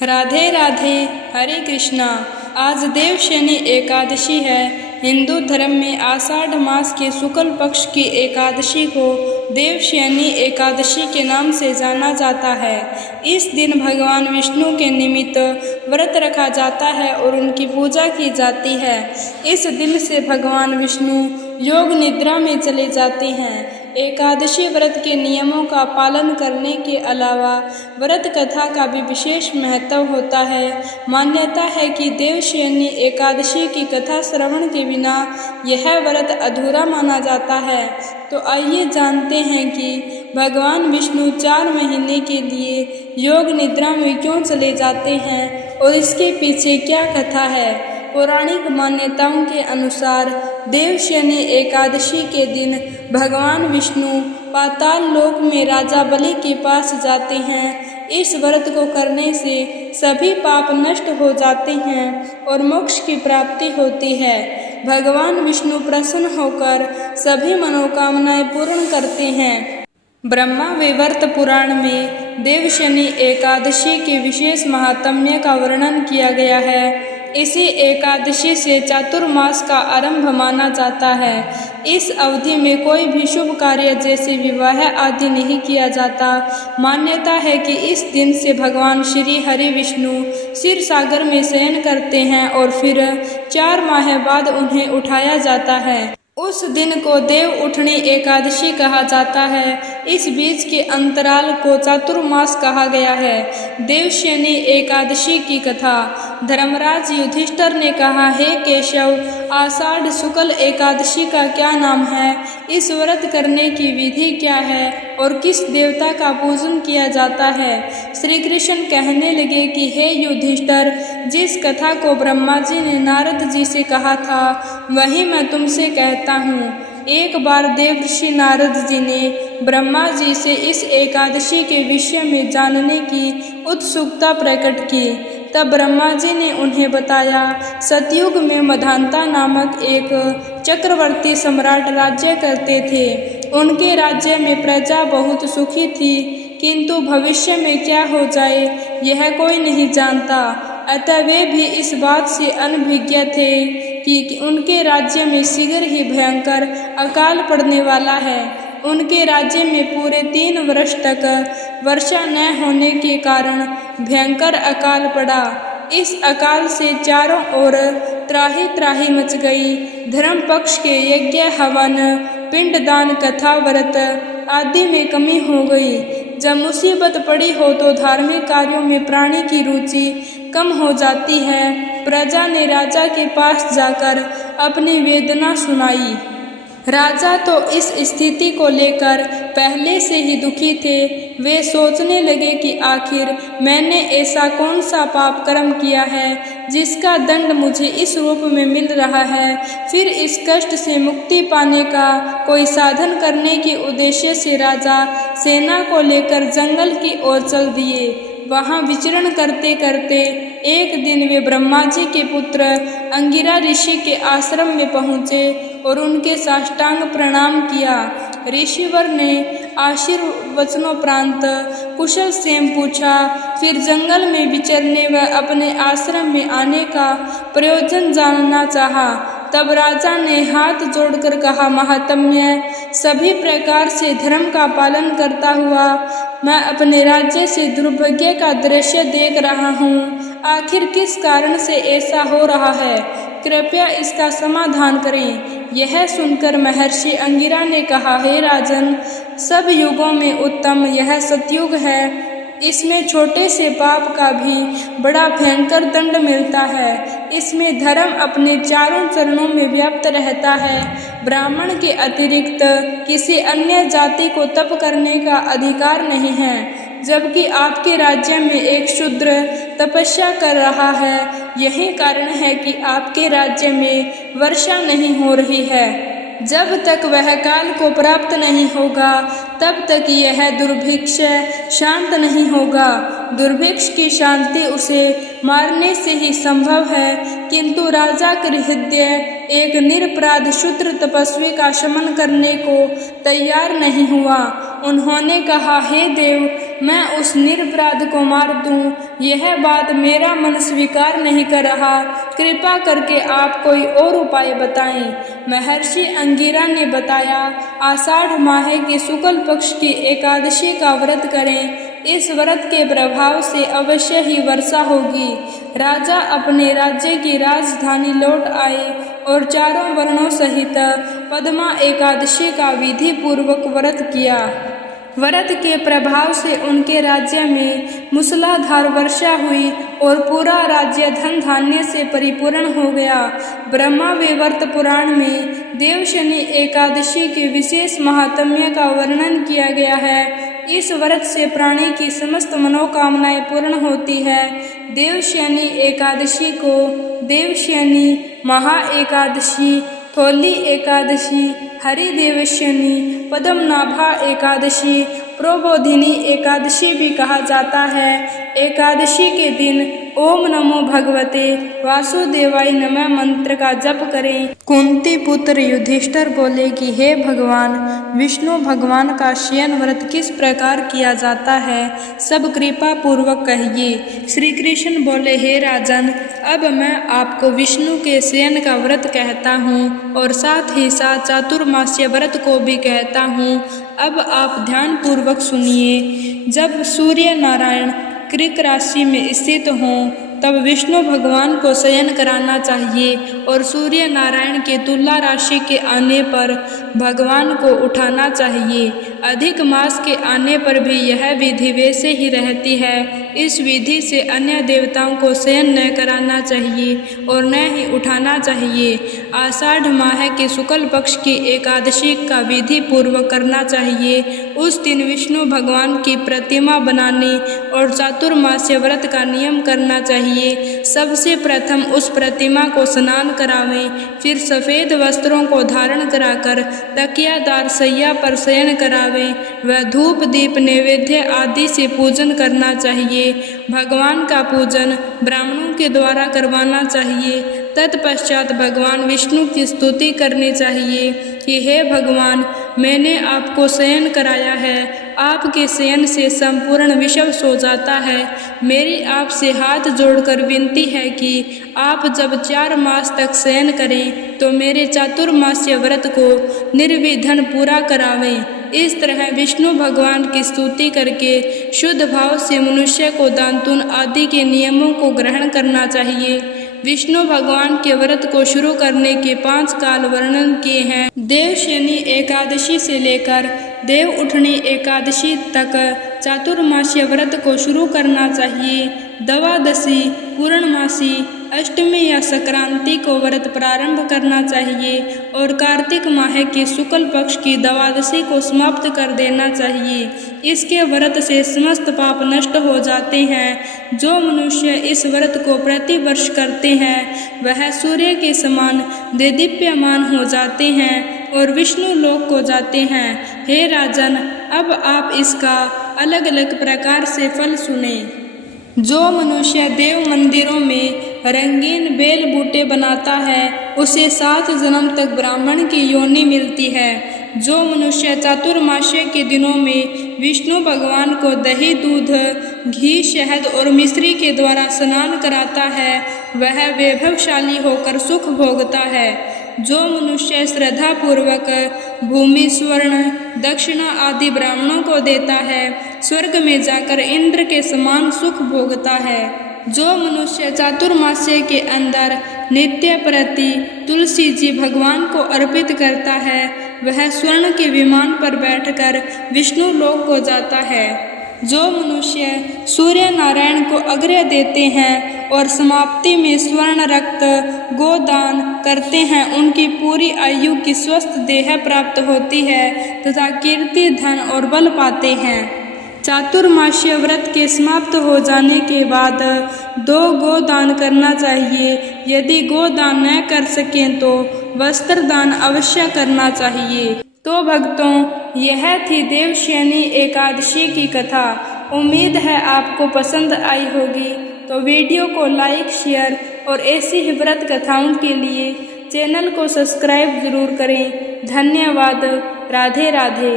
राधे राधे। हरे कृष्णा। आज देवशयनी एकादशी है। हिंदू धर्म में आषाढ़ मास के शुक्ल पक्ष की एकादशी को देवशयनी एकादशी के नाम से जाना जाता है। इस दिन भगवान विष्णु के निमित्त व्रत रखा जाता है और उनकी पूजा की जाती है। इस दिन से भगवान विष्णु योग निद्रा में चले जाते हैं। एकादशी व्रत के नियमों का पालन करने के अलावा व्रत कथा का भी विशेष महत्व होता है। मान्यता है कि देवशयनी एकादशी की कथा श्रवण के बिना यह व्रत अधूरा माना जाता है। तो आइए जानते हैं कि भगवान विष्णु 4 महीने के लिए योग निद्रा में क्यों चले जाते हैं और इसके पीछे क्या कथा है। पौराणिक मान्यताओं के अनुसार देवशयनी एकादशी के दिन भगवान विष्णु पाताल लोक में राजा बलि के पास जाते हैं। इस व्रत को करने से सभी पाप नष्ट हो जाते हैं और मोक्ष की प्राप्ति होती है। भगवान विष्णु प्रसन्न होकर सभी मनोकामनाएं पूर्ण करते हैं। ब्रह्मा वैवर्त पुराण में देवशयनी एकादशी के विशेष महात्म्य का वर्णन किया गया है। इसी एकादशी से चातुर्मास का आरंभ माना जाता है। इस अवधि में कोई भी शुभ कार्य जैसे विवाह आदि नहीं किया जाता। मान्यता है कि इस दिन से भगवान श्री हरि विष्णु क्षीर सागर में शयन करते हैं और फिर 4 माह बाद उन्हें उठाया जाता है। उस दिन को देव उठनी एकादशी कहा जाता है। इस बीच के अंतराल को चातुर्मास कहा गया है। देवशयनी एकादशी की कथा। धर्मराज युधिष्ठिर ने कहा, हे केशव, आषाढ़ शुक्ल एकादशी का क्या नाम है? इस व्रत करने की विधि क्या है और किस देवता का पूजन किया जाता है? श्री कृष्ण कहने लगे कि हे युधिष्ठिर, जिस कथा को ब्रह्मा जी ने नारद जी से कहा था वही मैं तुमसे कहता हूँ। एक बार देवर्षि नारद जी ने ब्रह्मा जी से इस एकादशी के विषय में जानने की उत्सुकता प्रकट की। तब ब्रह्मा जी ने उन्हें बताया, सतयुग में मधान्ता नामक एक चक्रवर्ती सम्राट राज्य करते थे। उनके राज्य में प्रजा बहुत सुखी थी, किंतु भविष्य में क्या हो जाए यह कोई नहीं जानता। अतः वे भी इस बात से अनभिज्ञ थे कि उनके राज्य में शीघ्र ही भयंकर अकाल पड़ने वाला है। उनके राज्य में पूरे 3 वर्ष तक वर्षा न होने के कारण भयंकर अकाल पड़ा। इस अकाल से चारों ओर त्राही त्राही मच गई। धर्म पक्ष के यज्ञ, हवन, पिंडदान, कथा, व्रत आदि में कमी हो गई। जब मुसीबत पड़ी हो तो धार्मिक कार्यों में प्राणी की रुचि कम हो जाती है। प्रजा ने राजा के पास जाकर अपनी वेदना सुनाई। राजा तो इस स्थिति को लेकर पहले से ही दुखी थे। वे सोचने लगे कि आखिर मैंने ऐसा कौन सा पाप कर्म किया है जिसका दंड मुझे इस रूप में मिल रहा है। फिर इस कष्ट से मुक्ति पाने का कोई साधन करने के उद्देश्य से राजा सेना को लेकर जंगल की ओर चल दिए। वहाँ विचरण करते करते एक दिन वे ब्रह्मा जी के पुत्र अंगिरा ऋषि के आश्रम में पहुँचे और उनके साष्टांग प्रणाम किया। ऋषिवर ने आशीर्वचनोपरांत कुशल क्षेम पूछा। फिर जंगल में विचरने व अपने आश्रम में आने का प्रयोजन जानना चाहा। तब राजा ने हाथ जोड़कर कहा, महात्म्य, सभी प्रकार से धर्म का पालन करता हुआ मैं अपने राज्य से दुर्भाग्य का दृश्य देख रहा हूँ। आखिर किस कारण से ऐसा हो रहा है? कृपया इसका समाधान करें। यह सुनकर महर्षि अंगिरा ने कहा, हे राजन, सब युगों में उत्तम यह सतयुग है। इसमें छोटे से पाप का भी बड़ा भयंकर दंड मिलता है। इसमें धर्म अपने चारों चरणों में व्याप्त रहता है। ब्राह्मण के अतिरिक्त किसी अन्य जाति को तप करने का अधिकार नहीं है, जबकि आपके राज्य में एक शूद्र तपस्या कर रहा है। यही कारण है कि आपके राज्य में वर्षा नहीं हो रही है। जब तक वह काल को प्राप्त नहीं होगा तब तक यह दुर्भिक्ष शांत नहीं होगा। दुर्भिक्ष की शांति उसे मारने से ही संभव है, किंतु राजा कृहृदय एक निरपराध शूद्र तपस्वी का शमन करने को तैयार नहीं हुआ। उन्होंने कहा, हे देव, मैं उस निरपराध को मार दूं, यह बात मेरा मन स्वीकार नहीं कर रहा। कृपा करके आप कोई और उपाय बताएं। महर्षि अंगिरा ने बताया, आषाढ़ माह के शुक्ल पक्ष की एकादशी का व्रत करें। इस व्रत के प्रभाव से अवश्य ही वर्षा होगी। राजा अपने राज्य की राजधानी लौट आए और चारों वर्णों सहित पद्मा एकादशी का विधि पूर्वक व्रत किया। व्रत के प्रभाव से उनके राज्य में मूसलाधार वर्षा हुई और पूरा राज्य धन धान्य से परिपूर्ण हो गया। ब्रह्मा वैवर्त पुराण में देवशनि एकादशी के विशेष महात्म्य का वर्णन किया गया है। इस व्रत से प्राणी की समस्त मनोकामनाएं पूर्ण होती है। देवशनि एकादशी को देवशनि, महा एकादशी, थोली एकादशी, हरिदेवशनि, पद्मनाभा एकादशी, प्रबोधिनी एकादशी भी कहा जाता है। एकादशी के दिन ओम नमो भगवते वासुदेवाय नमः मंत्र का जप करें। कुंती पुत्र युधिष्ठिर बोले कि हे भगवान, विष्णु भगवान का शयन व्रत किस प्रकार किया जाता है, सब कृपा पूर्वक कहिए। श्री कृष्ण बोले, हे राजन, अब मैं आपको विष्णु के शयन का व्रत कहता हूँ और साथ ही साथ चातुर्मास्य व्रत को भी कहता हूँ। अब आप ध्यान पूर्वक सुनिए। जब सूर्य नारायण कृक राशि में स्थित हों तब विष्णु भगवान को शयन कराना चाहिए और सूर्य नारायण के तुला राशि के आने पर भगवान को उठाना चाहिए। अधिक मास के आने पर भी यह विधि वैसे ही रहती है। इस विधि से अन्य देवताओं को शयन न कराना चाहिए और न ही उठाना चाहिए। आषाढ़ माह के शुक्ल पक्ष की एकादशी का विधि पूर्वक करना चाहिए। उस दिन विष्णु भगवान की प्रतिमा बनाने और चातुर्मास्य व्रत का नियम करना चाहिए। सबसे प्रथम उस प्रतिमा को स्नान करावें, फिर सफ़ेद वस्त्रों को धारण कराकर तकियादार सैया पर शयन करावें व धूप दीप नैवेद्य आदि से पूजन करना चाहिए। भगवान का पूजन ब्राह्मणों के द्वारा करवाना चाहिए। तत्पश्चात भगवान विष्णु की स्तुति करनी चाहिए कि हे भगवान, मैंने आपको शयन कराया है। आपके शयन से संपूर्ण विश्व सो जाता है। मेरी आपसे हाथ जोड़कर विनती है कि आप जब 4 मास तक शयन करें तो मेरे चातुर्मास्य व्रत को निर्विघ्न पूरा करावें। इस तरह विष्णु भगवान की स्तुति करके शुद्ध भाव से मनुष्य को दान पुण्य आदि के नियमों को ग्रहण करना चाहिए। विष्णु भगवान के व्रत को शुरू करने के 5 काल वर्णन किए हैं। देवशनि एकादशी से लेकर देव उठनी एकादशी तक चातुर्मास्य व्रत को शुरू करना चाहिए। द्वादशी, पूर्णमासी, अष्टमी या संक्रांति को व्रत प्रारंभ करना चाहिए और कार्तिक माह के शुक्ल पक्ष की द्वादशी को समाप्त कर देना चाहिए। इसके व्रत से समस्त पाप नष्ट हो जाते हैं। जो मनुष्य इस व्रत को प्रतिवर्ष करते हैं वह सूर्य के समान देदीप्यमान हो जाते हैं और विष्णु लोक को जाते हैं। हे राजन, अब आप इसका अलग अलग प्रकार से फल सुने। जो मनुष्य देव मंदिरों में रंगीन बेल बूटे बनाता है उसे 7 जन्म तक ब्राह्मण की योनि मिलती है। जो मनुष्य चातुर्मास्य के दिनों में विष्णु भगवान को दही, दूध, घी, शहद और मिश्री के द्वारा स्नान कराता है वह वैभवशाली होकर सुख भोगता है। जो मनुष्य श्रद्धा पूर्वक भूमि, स्वर्ण, दक्षिणा आदि ब्राह्मणों को देता है स्वर्ग में जाकर इंद्र के समान सुख भोगता है। जो मनुष्य चातुर्मास्य के अंदर नित्य प्रति तुलसी जी भगवान को अर्पित करता है वह स्वर्ण के विमान पर बैठकर विष्णु लोक को जाता है। जो मनुष्य सूर्य नारायण को अर्घ्य देते हैं और समाप्ति में स्वर्ण रक्त गोदान करते हैं उनकी पूरी आयु की स्वस्थ देह प्राप्त होती है तथा कीर्ति, धन और बल पाते हैं। चातुर्मास्य व्रत के समाप्त हो जाने के बाद 2 गोदान करना चाहिए। यदि गोदान न कर सकें तो वस्त्र दान अवश्य करना चाहिए। तो भक्तों, यह थी देवशनि एकादशी की कथा। उम्मीद है आपको पसंद आई होगी। तो वीडियो को लाइक, शेयर और ऐसी ही व्रत कथाओं के लिए चैनल को सब्सक्राइब जरूर करें। धन्यवाद। राधे राधे।